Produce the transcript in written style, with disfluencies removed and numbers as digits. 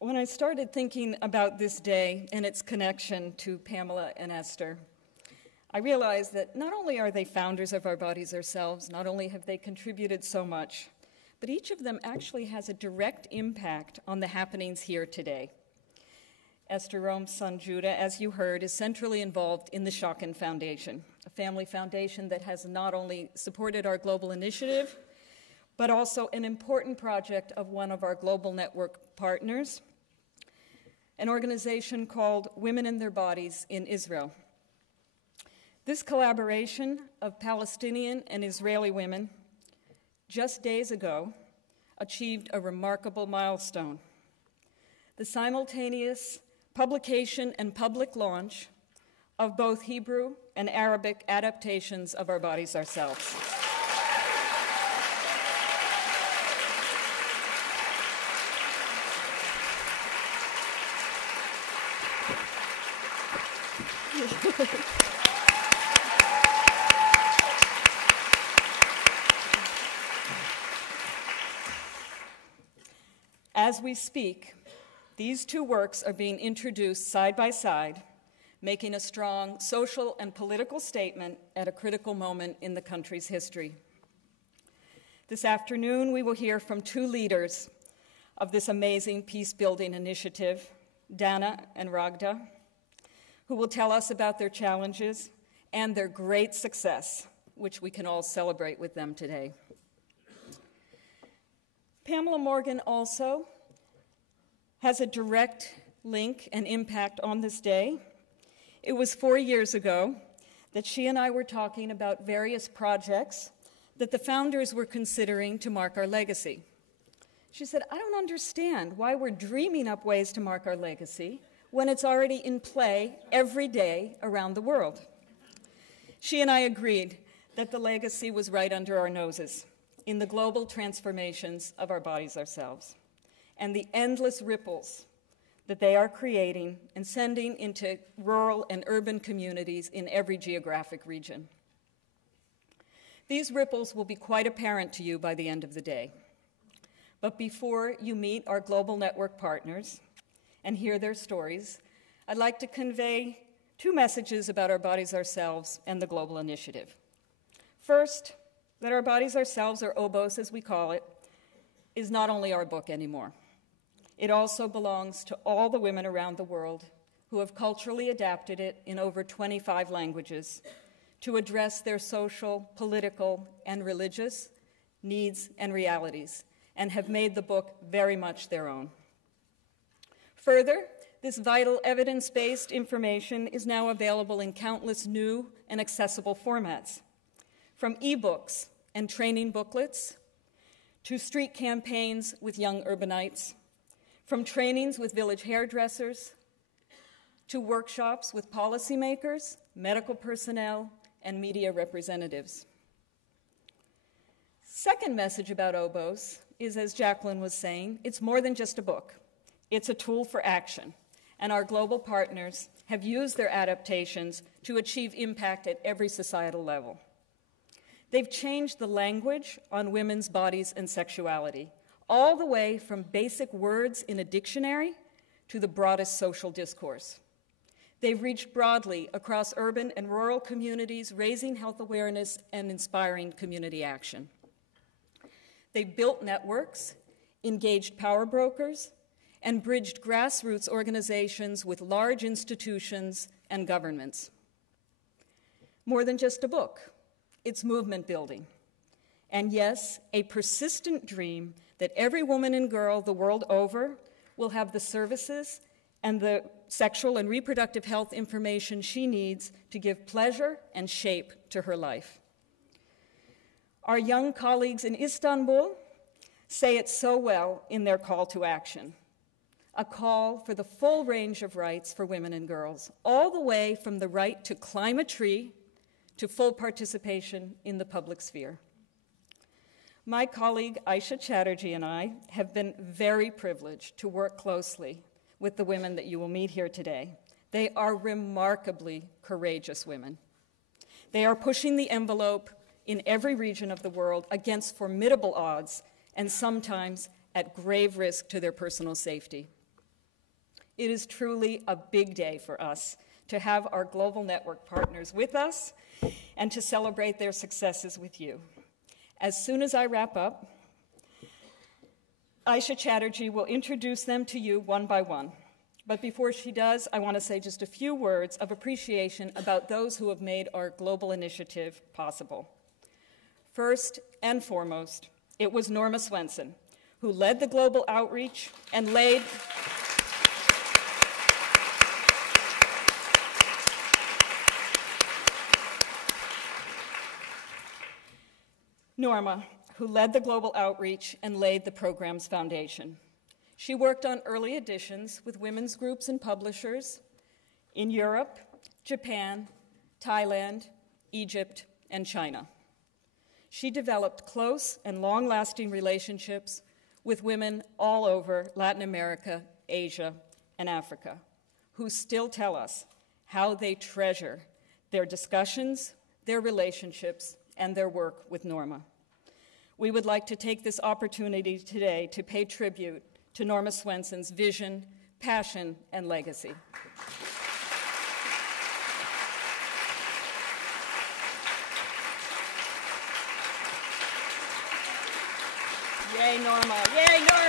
When I started thinking about this day and its connection to Pamela and Esther, I realized that not only are they founders of Our Bodies Ourselves, not only have they contributed so much, but each of them actually has a direct impact on the happenings here today. Esther Rome's son Judah, as you heard, is centrally involved in the Schocken Foundation, a family foundation that has not only supported our global initiative, but also an important project of one of our global network partners, an organization called Women in Their Bodies in Israel. This collaboration of Palestinian and Israeli women just days ago achieved a remarkable milestone: the simultaneous publication and public launch of both Hebrew and Arabic adaptations of Our Bodies Ourselves. As we speak, these two works are being introduced side by side, making a strong social and political statement at a critical moment in the country's history. This afternoon, we will hear from two leaders of this amazing peace-building initiative, Dana and Ragda, who will tell us about their challenges and their great success, which we can all celebrate with them today. Pamela Morgan also has a direct link and impact on this day. It was 4 years ago that she and I were talking about various projects that the founders were considering to mark our legacy. She said, I don't understand why we're dreaming up ways to mark our legacy when it's already in play every day around the world. She and I agreed that the legacy was right under our noses in the global transformations of Our Bodies Ourselves and the endless ripples that they are creating and sending into rural and urban communities in every geographic region. These ripples will be quite apparent to you by the end of the day. But before you meet our global network partners and hear their stories, I'd like to convey two messages about Our Bodies Ourselves and the global initiative. First, that Our Bodies Ourselves, or OBOS as we call it, is not only our book anymore. It also belongs to all the women around the world who have culturally adapted it in over 25 languages to address their social, political, and religious needs and realities, and have made the book very much their own. Further, this vital evidence-based information is now available in countless new and accessible formats, from ebooks and training booklets, to street campaigns with young urbanites, from trainings with village hairdressers, to workshops with policymakers, medical personnel, and media representatives. Second message about OBOS is, as Jacqueline was saying, it's more than just a book. It's a tool for action, and our global partners have used their adaptations to achieve impact at every societal level. They've changed the language on women's bodies and sexuality, all the way from basic words in a dictionary to the broadest social discourse. They've reached broadly across urban and rural communities, raising health awareness and inspiring community action. They've built networks, engaged power brokers, and bridged grassroots organizations with large institutions and governments. More than just a book, it's movement building. And yes, a persistent dream that every woman and girl the world over will have the services and the sexual and reproductive health information she needs to give pleasure and shape to her life. Our young colleagues in Istanbul say it so well in their call to action, a call for the full range of rights for women and girls, all the way from the right to climb a tree to full participation in the public sphere. My colleague Aisha Chatterjee and I have been very privileged to work closely with the women that you will meet here today. They are remarkably courageous women. They are pushing the envelope in every region of the world against formidable odds and sometimes at grave risk to their personal safety. It is truly a big day for us to have our global network partners with us and to celebrate their successes with you. As soon as I wrap up, Aisha Chatterjee will introduce them to you one by one. But before she does, I want to say just a few words of appreciation about those who have made our global initiative possible. First and foremost, it was Norma Swenson, who led the global outreach and laid the program's foundation. She worked on early editions with women's groups and publishers in Europe, Japan, Thailand, Egypt, and China. She developed close and long-lasting relationships with women all over Latin America, Asia, and Africa, who still tell us how they treasure their discussions, their relationships, and their work with Norma. We would like to take this opportunity today to pay tribute to Norma Swenson's vision, passion, and legacy. Yay, Norma. Yay, Norma.